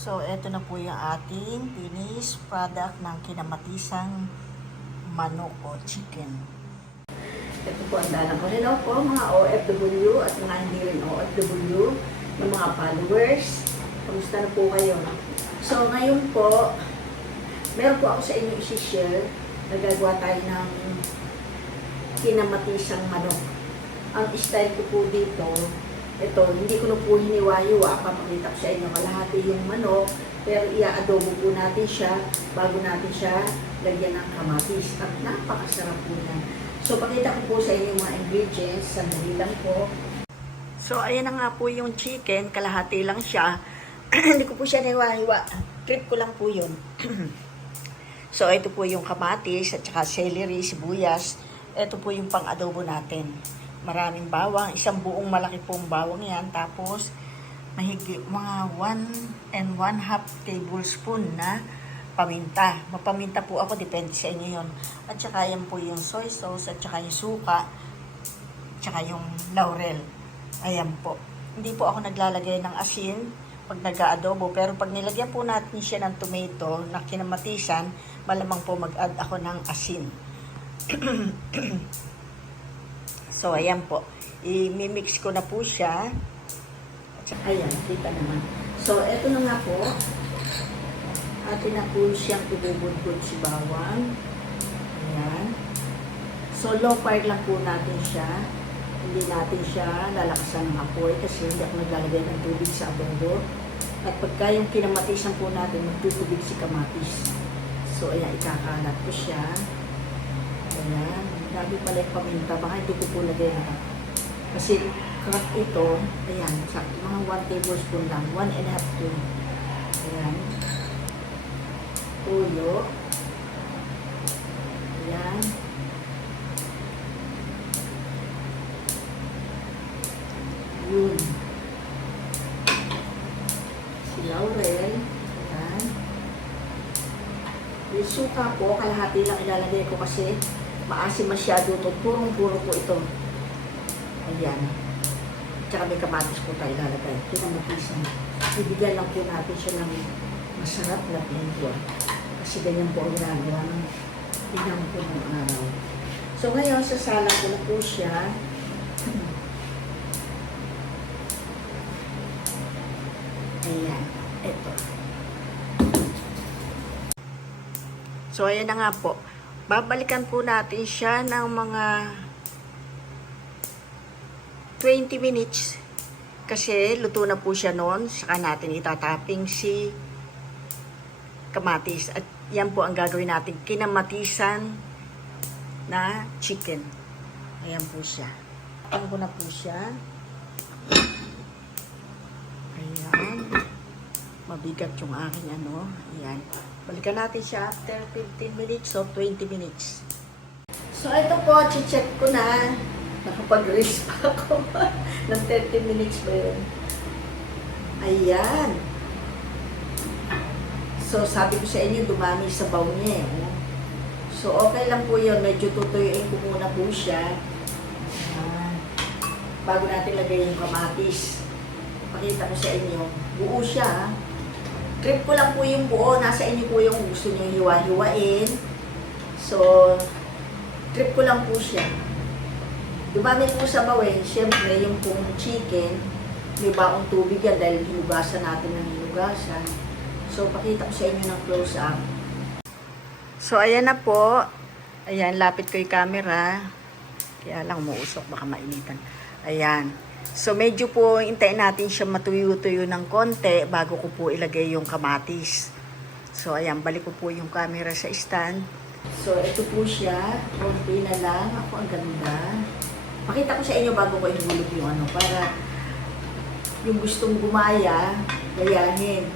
So, eto na po yung ating finished product ng kinamatisang manok o chicken. Ito po ang dalang ko. Hello po mga OFW at mga hindi rin OFW, yung mga followers. Kamusta na po kayo? So, ngayon po, meron po ako sa inyo isi-share. Nagagawa tayo ng kinamatisang manok. Ang style ko po dito, ito, hindi ko na po hiniwa-hiwa. Papakita ko sa inyo kalahati yung manok. Pero ia-adobo po natin siya bago natin siya lagyan ng kamatis. At napakasarap po yan. So, pakita ko po sa inyo mga ingredients. Sandali lang po. So, ayan na nga po yung chicken. Kalahati lang siya. hindi ko po siya hiwa-hiwa. Trip ko lang po yun. so, ito po yung kamatis at saka celery, sibuyas. Ito po yung pang-adobo natin maraming bawang, isang buong malaki pong bawang yan, tapos mahigit mga 1 and 1 half tablespoon na paminta. Mapaminta po ako, depende sa inyo yon. At saka yan po yung soy sauce, at saka yung suka, at saka yung laurel. Ayan po. Hindi po ako naglalagay ng asin pag nag-aadobo, pero pag nilagyan po natin siya ng tomato na kinamatisan, malamang po mag-add ako ng asin. So, ayan po. I-mix ko na po siya. Ayan, kita naman. So, eto na nga po. Atin na po siyang ibubudbud si bawang. Ayan. So, low fire lang po natin siya. Hindi natin siya lalakasan ng apoy kasi hindi ako naglalagay ng tubig sa abondo. At pagka yung kinamatisan po natin, magtutubig si kamatis. So, ayan, ikakalat ko siya. Ayan. Dami pala yung paminta. Baka hindi ko po lagay na. Kasi crack ito, ayan, sa mga 1 tablespoon lang. 1 and a half to. Ayan. Tuyo. Ayan. Yun. Si Laurel. Ayan. Yung suka po, kalahati lang ilalagay ko kasi maasim masyado ito. Purong-puro po ito. Ayan. Tsaka may kamatis po tayo ilalagay. Kinamatisan. Bibigyan lang po natin siya ng masarap na lingwa. Kasi ganyan po ang ginagawa ng pinang po ng araw. So ngayon, sasala ko na po siya. Ayan. Ito. So, ayan na nga po. Babalikan po natin siya ng mga 20 minutes. Kasi luto na po siya noon. Saka natin itatapping si kamatis. At yan po ang gagawin natin. Kinamatisan na chicken. Ayan po siya. Ayan ko na po siya. Ayan. Mabigat yung aking ano. Ayan. Balikan natin siya after 15 minutes or 20 minutes. So, ito po, check ko na. Nakapag-race pa ako. ng 30 minutes ba yun? Ayan. So, sabi ko sa inyo, dumami sa baw niya eh. So, okay lang po yun. Medyo tutuyuin ko muna po siya. Ayan. Bago natin lagay yung kamatis. Pakita ko sa inyo. Buo siya ha. Trip ko lang po yung buo. Nasa inyo po yung gusto nyo hiwa-hiwain. So, trip ko lang po siya. Dumami po sa bawin. Siyempre, yung pong chicken, may baong tubig yan dahil hinugasan natin ng hinugasan. So, pakita ko sa inyo ng close-up. So, ayan na po. Ayan, lapit ko yung camera. Kaya lang umuusok, baka mainitan. Ayan. So, medyo po intayin natin siya matuyo-tuyo ng konti bago ko po ilagay yung kamatis. So, ayan, balik ko po yung camera sa stand. So, ito po siya. Konti na lang. Ako, ang ganda. Pakita ko sa inyo bago ko ihulog yung ano, para yung gustong gumaya, gayahin.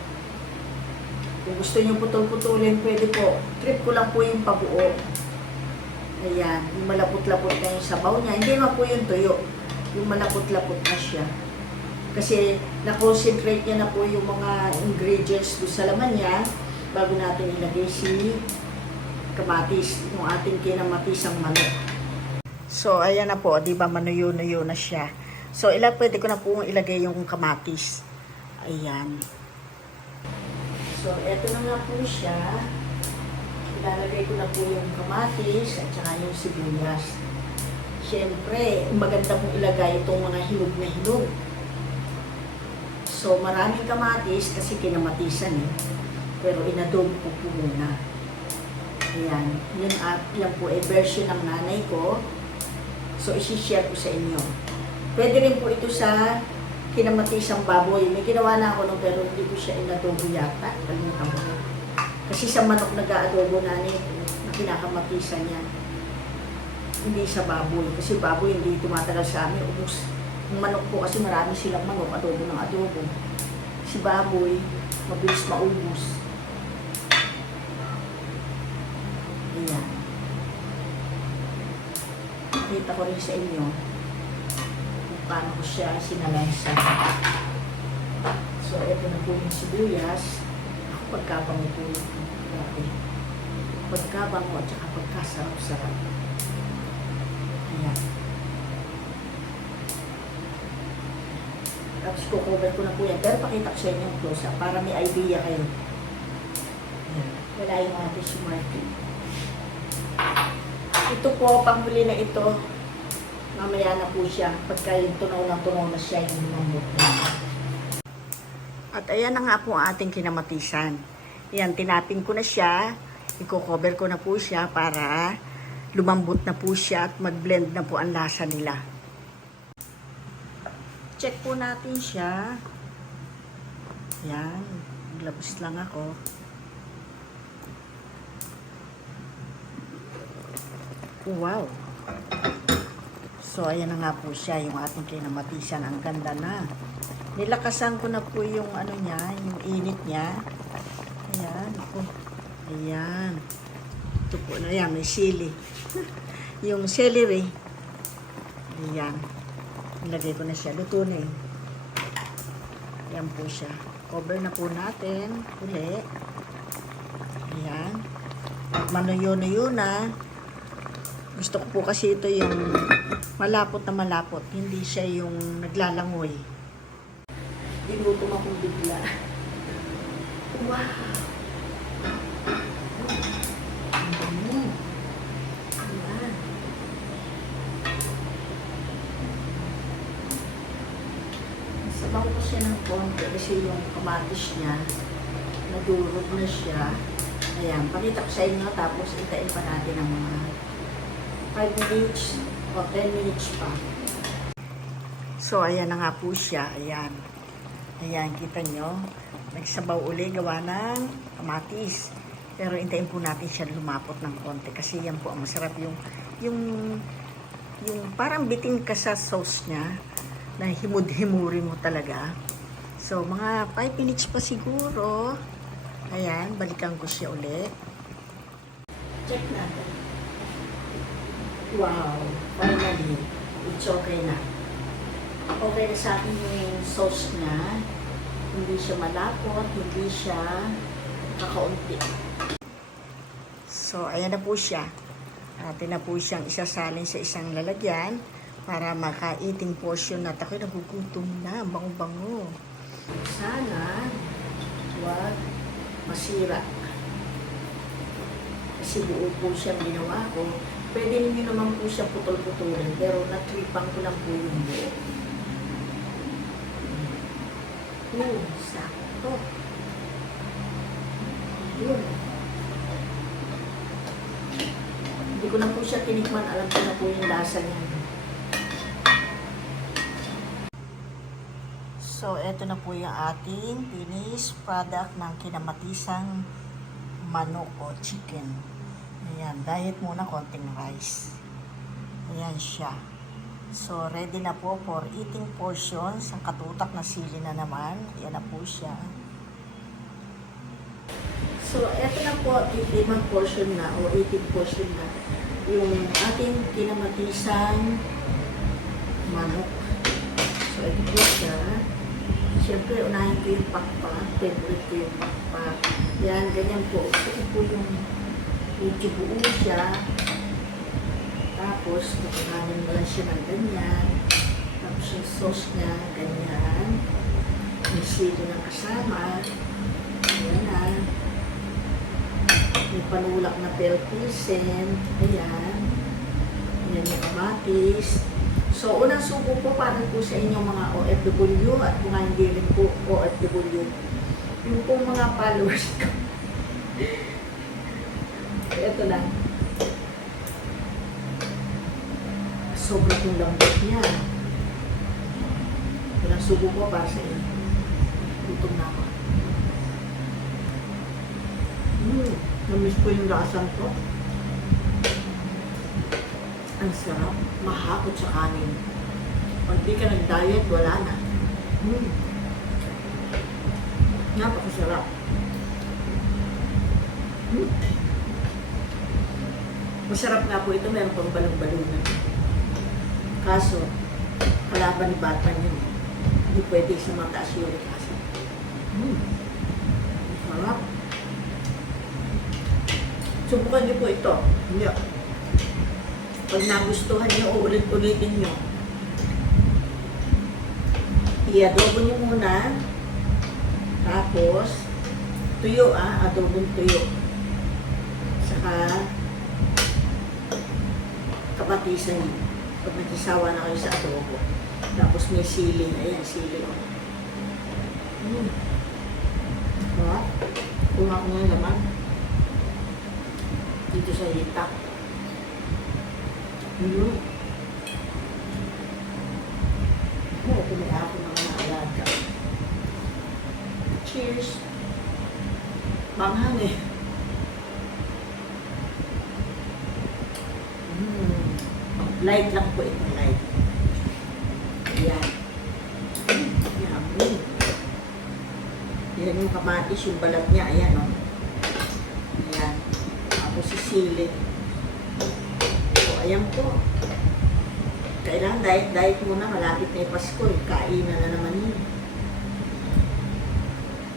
Kung gusto nyo putol-putulin, pwede po. Trip ko lang po yung pabuo. Ayan, yung malapot-lapot na yung sabaw niya. Hindi naman po yung tuyo. Yung malapot-lapot na siya. Kasi na-concentrate niya na po yung mga ingredients doon sa laman niya bago natin ilagay si kamatis, yung ating kinamatisang manok. So, ayan na po, di ba manuyo-nuyo na siya. So, ila, pwede ko na po ilagay yung kamatis. Ayan. So, eto na nga po siya. Ilalagay ko na po yung kamatis at saka yung sibuyas. Siyempre, maganda pong ilagay itong mga hinog na hinog. So, maraming kamatis kasi kinamatisan eh. Pero inadobo ko po muna. Ayan. Yun, at, yan po ay version ng nanay ko. So, isi-share ko sa inyo. Pwede rin po ito sa kinamatisang baboy. May ginawa na ako nung pero hindi ko siya inadobo yata. Kalimutan ko. Kasi sa manok nag-aadobo nanay ko niya. Hindi sa baboy. Kasi baboy hindi tumatagal sa amin. Ubus. Ang manok po kasi marami silang manok. Adobo ng adobo. Si baboy, mabilis maubos. Ayan. Nakita ko rin sa inyo kung paano ko siya sinalaysa. So, ito na po yung sibuyas. Ako pagkabango po. Grabe. Pagkabango at saka pagkasarap-sarap. Ayan. Tapos kukover ko na po yan. Pero pakita ko sa inyo yung close-up para may idea kayo. Ayan. Wala yung ating si Martin. Ito po, panghuli na ito. Mamaya na po siya. Pagka yung tunaw na tunaw na siya, yung lumambot na. At ayan na nga po ang ating kinamatisan. Yan, tinapin ko na siya. Iko-cover ko na po siya para lumambot na po siya at mag-blend na po ang lasa nila. Check po natin siya. Yan, maglabas lang ako. Wow! So, ayan na nga po siya, yung ating kinamatisan. Ang ganda na. Nilakasan ko na po yung ano niya, yung init niya. Ayan, ako. Ayan. Ito po na yan, may sili. yung celery. Ayan. Nilagay ko na siya. Luto na eh. Ayan po siya. Cover na po natin. Uli. Ayan. At manuyo-nuyo na. Gusto ko po kasi ito yung malapot na malapot. Hindi siya yung naglalangoy. Dinutom akong bigla. Wow! Ang bango. Ayan. Sabaw ko siya ng konti kasi yung kamatis niya, nadurog na siya. Ayan, pakita ko sa inyo tapos itain pa natin ang mga 5 minutes o 10 minutes pa. So, ayan na nga po siya. Ayan. Ayan, kita nyo. Nagsabaw uli gawa ng kamatis. Pero intayin po natin siya lumapot ng konti kasi yan po ang masarap yung yung yung parang bitin ka sa sauce niya na himud-himuri mo talaga. So, mga 5 minutes pa siguro. Ayan, balikan ko siya ulit. Check natin. Wow, finally, it's okay na. Okay na sa akin yung sauce niya. Hindi siya malapot, hindi siya kakaunti. So, ayan na po siya. Atin na po siyang isasalin sa isang lalagyan para maka-eating portion na. Ako'y nagugutom na, bango-bango. Sana, wag masira. Kasi buo po siyang ginawa ko. Pwede niyo naman po siya putol-putulin, pero natripan ko lang po yung buo. Yun, sakto. Yun. Hindi ko na po siya tinikman, alam ko na po yung lasa niya. So, eto na po yung ating finished product ng kinamatisang manok o chicken. Ayan, diet muna konting rice. Ayan siya. So, ready na po for eating portions. Ang katutak na sili na naman. Ayan na po siya. So, eto na po, eating portion na o eating portion na. Yung ating kinamatisang manok. So, ito po siya. Siyempre, unahin ko yung pakpak. Favorite ko yung pakpak. Yan, ganyan po. Ito po yung medyo buo siya. Tapos, kukuhanin mo lang siya ng ganyan. Tapos yung sauce niya, ganyan. Yung sili na kasama. Ayan na. May panulak na pelpilsen. Ayan. Ayan yung kamatis. So, unang subo po para po sa inyong mga OFW at mga hindi rin po OFW. Yung po mga followers ko. Ito na. Sobrang lambot niya. Unang subo po para sa inyo. Gutom na ako. Mm, namiss ko yung lasang ko. Ang sarap. Mahapot sa kanin. Pag di ka nag-diet, wala na. Mm. Napakasarap. Mm. Masarap nga po ito. Meron pang balong-balunan. Kaso, kalaban ni Batman yun. Hindi pwede sa mataas uric acid. Mm. Sarap. Subukan niyo po ito. Hindi. Pag nagustuhan niyo, uulit-ulitin niyo. I-adobo niyo muna. Tapos, tuyo ah, adobong tuyo. Saka, kapatisan niyo. Pag nagsasawa na kayo sa adobo. Tapos may sili. Ayan, sili. oh. Mm. Diba? Nga naman. Dito sa hita. Oo, kumaya ako ng mga alaga. Cheers! Manghang eh. Mm. Light lang po ito, light. Ayan. Mm, Yummy. Yan yung kamatis, yung balat niya. Ayan, oh. Ayan. Tapos sisili. So, ayan po. Kailangan diet-diet muna. Malapit na yung Pasko. Eh. Kainan na naman yun.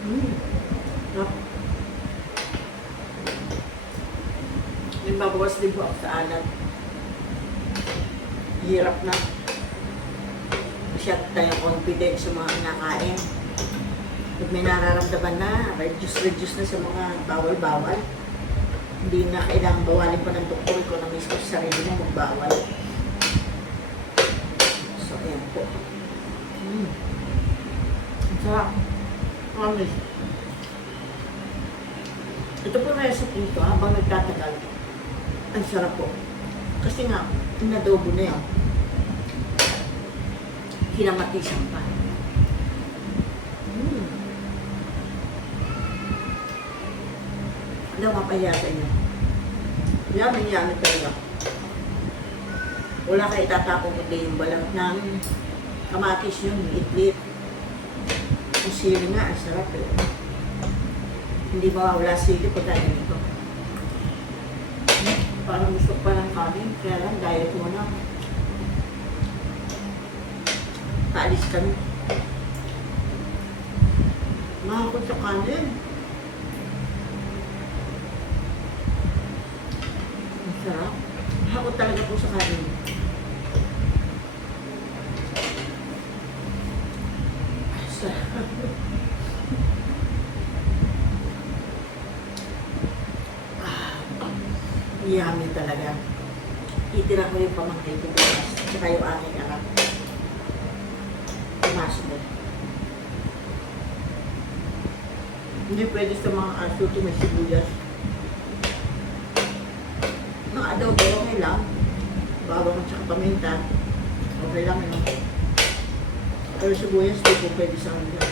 Mm. Sarap. Nagbabawas din po sa alat. Hirap na. Masyad tayong confident sa mga kinakain. Pag may nararamdaman na, reduce-reduce na sa mga bawal-bawal. Hindi na kailangang bawalin pa ng doktor ko na mismo sa sarili mo magbawal. So, ayan po. Mm. Ang. Promise. Ito po recipe ko habang nagtatagal. Ang sarap po. Kasi nga, inadobo na yan. Kinamatisan pa. Ano mapaya sa inyo? Yummy talaga. Wala kayo itatapong hindi yung balat ng kamatis yun, itlit. Ang sili nga, ang sarap eh. Hindi mawawala sili pagka ganito. Hmm, Parang gusto pa ng kanin, kaya lang diet mo na. Paalis kami. Mahakot sa kanin. Ang sarap. Mahakot talaga po sa kanin. Sarap. Yummy talaga. Itira ko yung pamangkin ko bukas. Tsaka yung aking anak. Pumasok. Hindi pwede sa mga aso ito may sibuyas. Mga adobo, okay lang. Bawang at saka paminta. Okay lang yun. Pero sibuyas, hindi po pwede sa kanila.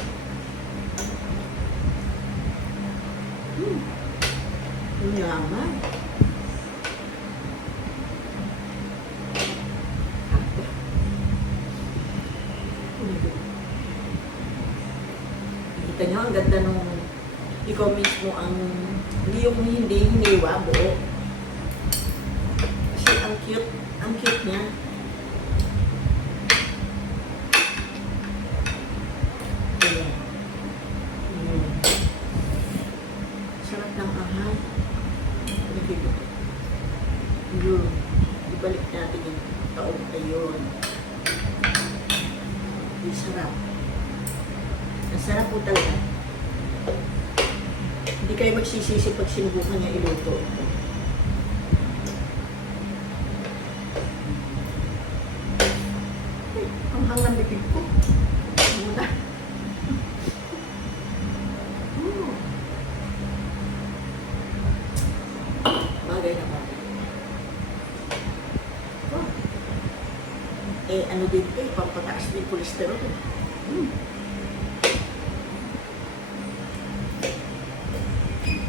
Hmm. Ang yaman. Kita nyo, ang ganda nung ikaw mismo ang hindi yung hindi hiniwa buo. Kasi ang cute, ang cute niya. Ayan. Mm. Sarap ng ahal. Nakikita ko. Yun. Ibalik natin yung taong ayun. Ang sarap. Ang sarap po talaga. Hindi kayo magsisisi pag sinubukan niya iluto. Ay, ang hangang bibig ko. Muna. Mm. Bagay na. Oh. Eh, ano din eh, pampataas din kolesterol.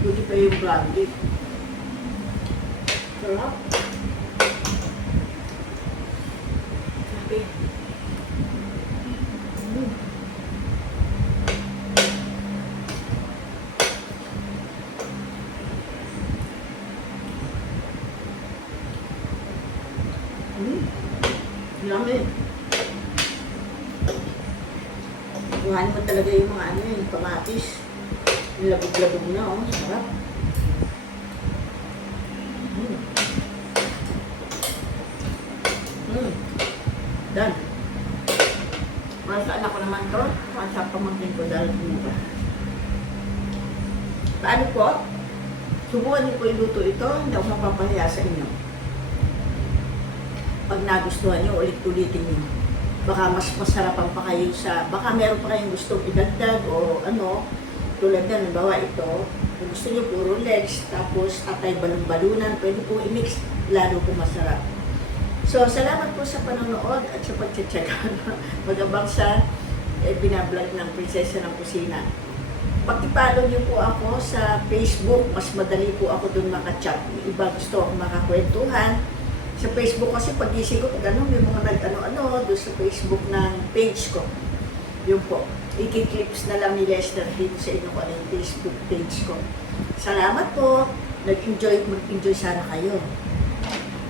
Pwede pa yung brandy. Sarap. Sabi. Mm. Mm. Yummy. Kuhanin mo talaga yung mga ano yung kamatis. Labog-labog na, oh. Sarap. Mm. Mm. Done. Para sa anak ko naman to, para sa pamangkin ko dahil mura. Paano po? Subukan niyo po iluto ito, hindi ako mapapahiya sa inyo. Pag nagustuhan niyo, ulit-ulitin niyo. Baka mas masarapan pa kayo sa, baka meron pa kayong gustong idagdag o ano, tulad na, nabawa ito, kung gusto niyo puro legs, tapos atay balon-balunan, pwede po i-mix, lalo po masarap. So, salamat po sa panonood at sa pagtsatsaga magabang sa eh, binablog ng Prinsesa ng Kusina. Pag-follow niyo po ako sa Facebook, mas madali po ako doon makachat. Iba gusto ako makakwentuhan. Sa Facebook kasi pagising ko, pag ano, may mga nag-ano-ano doon sa Facebook ng page ko. Yun po. Iki-clips na lang ni Lester dito sa inyo ko ano Facebook page ko. Salamat po. Nag-enjoy, mag-enjoy sana kayo.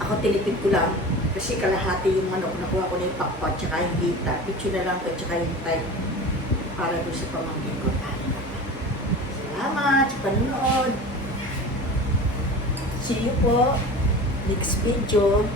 Ako tinipid ko lang kasi kalahati yung manok nakuha ko na yung pakpot tsaka yung hita. Picture na lang ko tsaka yung type para doon sa pamangkin ko. Sa panonood. See you po next video.